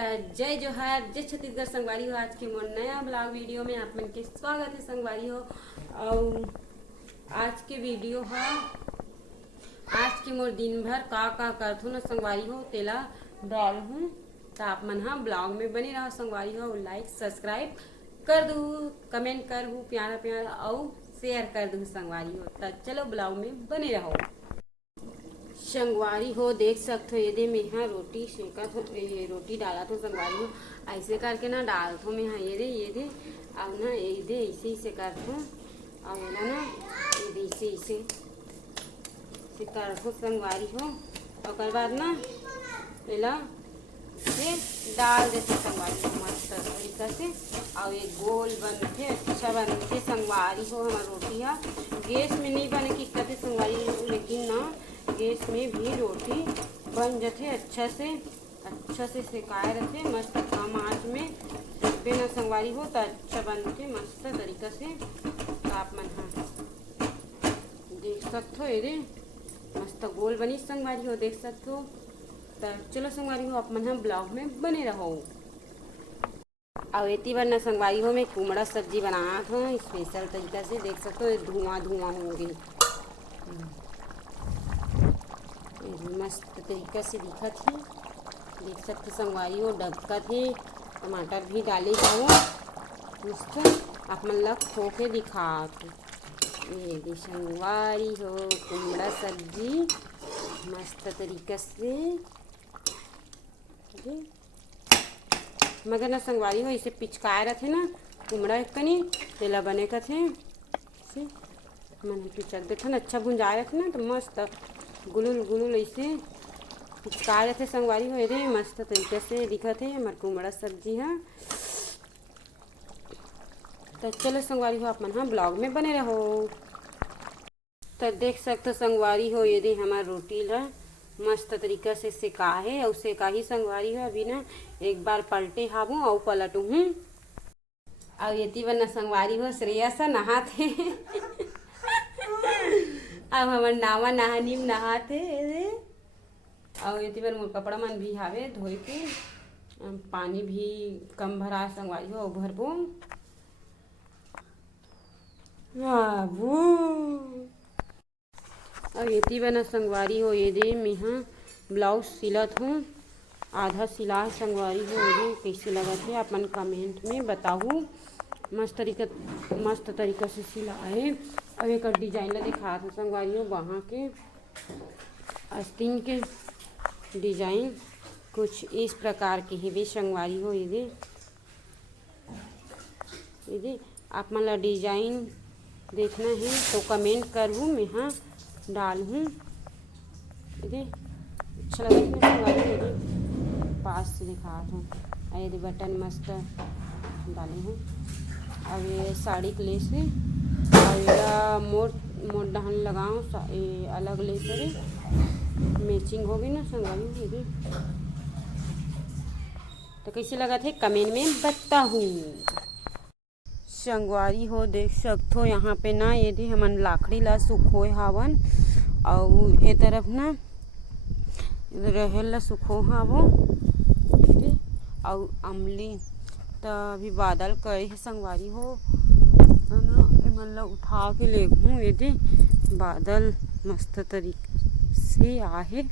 जय जोहार जय छत्तीसगढ़ संगवारी हो। आज के मोर नया ब्लॉग वीडियो में आप मन के स्वागत है संगवारी हो। और आज के वीडियो है आज के मोर दिन भर का करथूँ न संगवारी हो तेला डाल हूँ। तो आप मन हाँ ब्लॉग में बने रहो संगवारी हो। लाइक सब्सक्राइब कर दू, कमेंट कर हूँ प्यारा प्यारा और शेयर कर दू संगवारी हो। तो चलो ब्लॉग में बने रहो संगवारी हो। देख सकते हो ये मैं यहाँ रोटी सेकत हो, ये रोटी डाला तो संगवारी हो। ऐसे करके ना डालत हो मैं यहाँ ये दे अब ना ये दे ऐसे से करत हूँ। और ना ये दे ऐसे करत हो संगवारी हो। और बाद ना एला ये डाल देते संगवारी हो मस्त तरीका से। और ये गोल बनते अच्छा बनते संगवारी हो। हमारा रोटी है गैस में नहीं बने की कहते संगवारी हो, लेकिन ना गैस में भी रोटी बन जाते अच्छा से सेकाए रहते मस्त कम आँच में पे ना संगवारी हो। तो अच्छा बनते मस्त तरीका से। तो आप मन हाँ देख सकते हो ये मस्त गोल बनी संगवारी हो देख सकते हो। तो चलो संगवारी हो आप मन हाँ ब्लॉग में बने रहो। और एती बार ना संगवारी हो मैं कुमड़ा सब्जी बनाया था स्पेशल तरीका से। देख सकते हो धुआं होंगे मस्त तरीका से दिखत ही। देख सकते संगवारी हो डबका थे टमाटर भी डाले जाओ मस्त आप मन ला खो के दिखात ये संगवारी हो कुमड़ा सब्जी मस्त तरीका से। मगर ना संगवारी हो इसे पिचकाए रहते ना कुमड़ा एक कनी तेला बने का थे मन पिचक देते ना अच्छा भुंजाए रहते ना तो मस्त गुलुल ऐसे पिचका रहे थे संगवारी हो रे मस्त तरीके से दिखा थे हमारे कुमड़ा सब्जी है। तो चलो संगवारी हो आप मन हाँ ब्लॉग में बने रहो। तो देख सकते संगवारी हो ये हमारा रोटी ला मस्त तरीका से सेका है और सेका ही संगवारी हो। अभी ना एक बार पलटे हाबू और पलटू हूँ। और ये बना संगवारी हो श्रेया सा नहाते अब हमार नावा नहानी में नहाते और ये बार मोर कपड़ा मन भी हावे धोए के पानी भी कम भरा संगवारी हो भरबो और ये बना संगवारी हो ये दे मैं हाँ ब्लाउज सिलत हूँ आधा सिला संगवारी हो ये कैसे लगा थे अपन कमेंट में बताऊँ। मस्त तरीका से सिला है। और एक डिजाइन ला दिखा था संगवारी हो वहाँ के आस्तीन के डिजाइन कुछ इस प्रकार के है भी संगवारी हो ये आप मन ला डिजाइन देखना है तो कमेंट करूँ मैं हाँ डाल हूँ ये अच्छा लगा था संगवारी ये पास से दिखा हूँ। ये बटन मस्त डाले हूँ। अब ये साड़ी के लेस है और मोर डहन लगाऊँ अलग लेस है मैचिंग होगी ना संगवारी हो। तो कैसे लगा थे कमेंट में बताऊँ संगवारी हो। देख सकते हो यहाँ पे ना ये हमन लाकड़ी ला सुखोए हावन और ये तरफ ना रहेल ला सुखो हावो और अमली तो अभी बादल करे है संगवारी हो मन ला उठा के ले हूँ ये बादल मस्त तरीके से आहे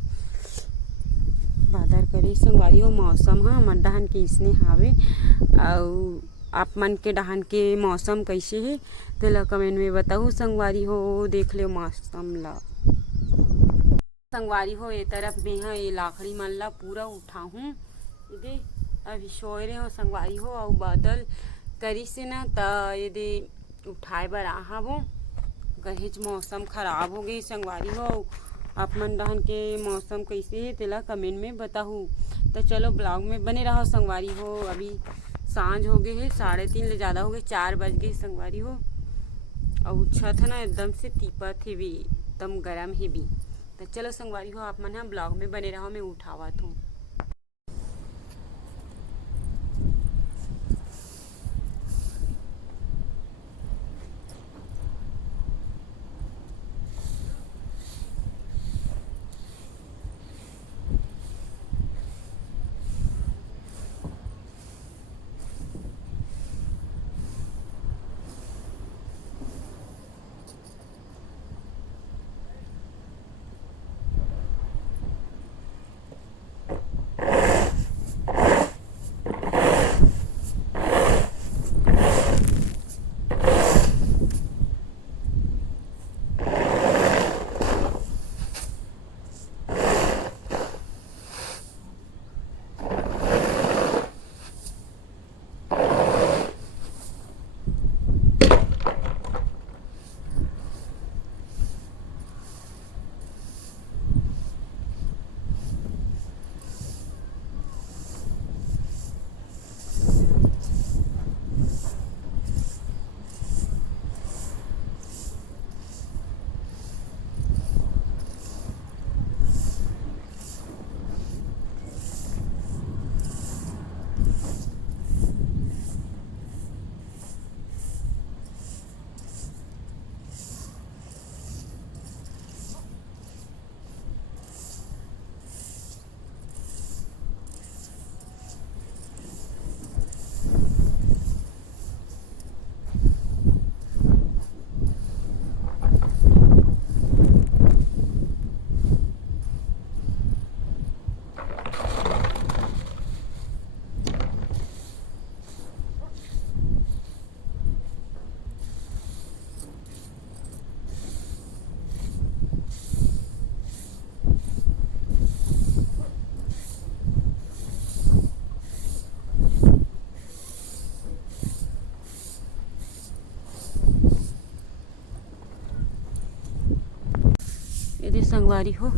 बादल करे संगवारी हो। मौसम हाँ मन डहन के इसने हावे और आप मन के डहन के मौसम कैसे है तो ला कमेंट में बताऊँ संगवारी हो। देख ले मौसम ला संगवारी हो ये तरफ में हाँ ये लाकड़ी मन ला पूरा उठाऊँ ये अभी सोए रहे हो संगवारी हो और बादल करी से ना तो ये उठाए बर आहा वो कहेच मौसम खराब हो गई संगवारी हो। आप मन डहन के मौसम कैसे है तेला कमेंट में बताऊँ। तो चलो ब्लॉग में बने रहो संगवारी हो। अभी सांझ हो गए है 3:30 ले ज़्यादा हो गए 4 बज गए संगवारी हो। और छत है ना एकदम से तीपत है भी एकदम गर्म है भी। तो चलो संगवारी हो आप मन हाँ ब्लॉग में बने रहो मैं उठावत हूँ। संगवारी हो।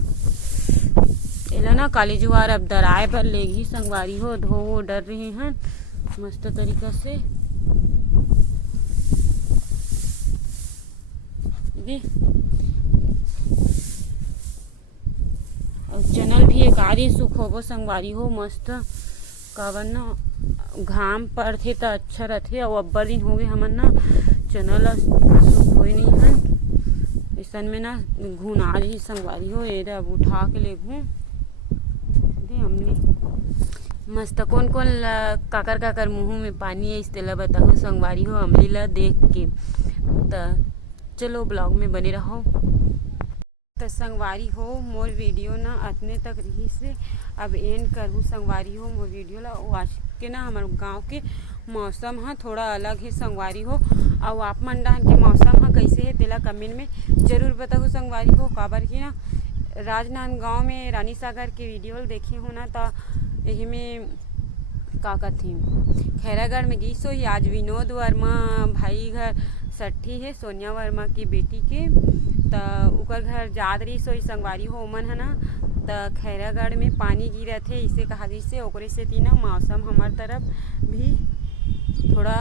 एला ना काली जुआर अब दराए पर लेगी संगवारी हो। धो डर रहे हैं मस्त तरीका से। और चनल भी एक आधी सुख होबो संगवारी हो मस्त। कावन ना घाम पड़थे त अच्छा रथे। और अब्बर दिन हो गए हमन ना चनल सुख होई नहीं है। ऐसन में ना घुना रही संगवारी हो। ये अब उठा के ले घूँ हमने मस्त कौन कौन काकर काकर मुँह में पानी है इस तेला बताओ संगवारी हो अमली ला देख के। त चलो ब्लॉग में बने रहो। तो संगवारी हो मोर वीडियो ना अतने तक रही से अब एंड करूँ संगवारी हो मोर वीडियो ला। आज के ना हमारे गांव के मौसम है थोड़ा अलग है संगवारी हो। और आप मन डाहन के मौसम है कैसे है तेला कमेंट में जरूर बताओ संगवारी हो। काबर की ना राजनांदगांव में रानी सागर के वीडियो देखे हो ना तो यही में का कथी खैरागढ़ में गई सो आज विनोद वर्मा भाई घर सट्ठी है सोनिया वर्मा की बेटी के त उकर घर जात रही सो संगवारी हो ओमन है ना त खैरागढ़ में पानी गिरत है इसे कहा से ओकरे से तीना मौसम हमार तरफ भी थोड़ा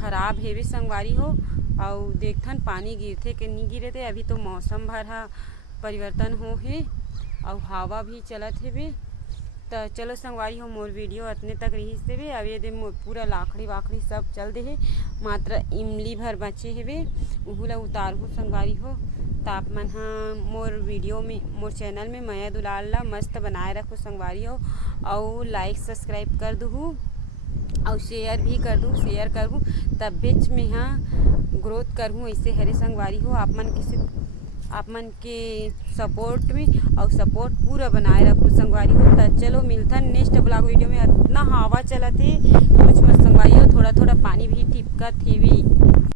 खराब है संगवारी हो। और देखथन पानी गिरथे कि नहीं गिरे थे अभी तो मौसम भर हा परिवर्तन हो है और हवा भी चलत है बे। तो चलो संगवारी हो मोर वीडियो अतने तक रही से बे। अब ये दे पूरा लाखड़ी वाखड़ी सब चल दे है मात्र इमली भर बचे है बे उहू ला उतारहू संगवारी हो। तो आप मन हाँ मोर वीडियो में मोर चैनल में माया दुलाल ला मस्त बनाए रखो संगवारी हो। और लाइक सब्सक्राइब कर दूँ और शेयर भी कर दूँ शेयर करूँ तब बीच में हाँ ग्रोथ करूँ ऐसे हरे संगवारी हो। आप मन के सपोर्ट में और सपोर्ट पूरा बनाए रखो संगवारी हो। तो चलो मिलता नेक्स्ट ब्लॉग वीडियो में। इतना हवा चलत है कुछ मत संगवारी हो थोड़ा थोड़ा पानी भी टिपकत है भी।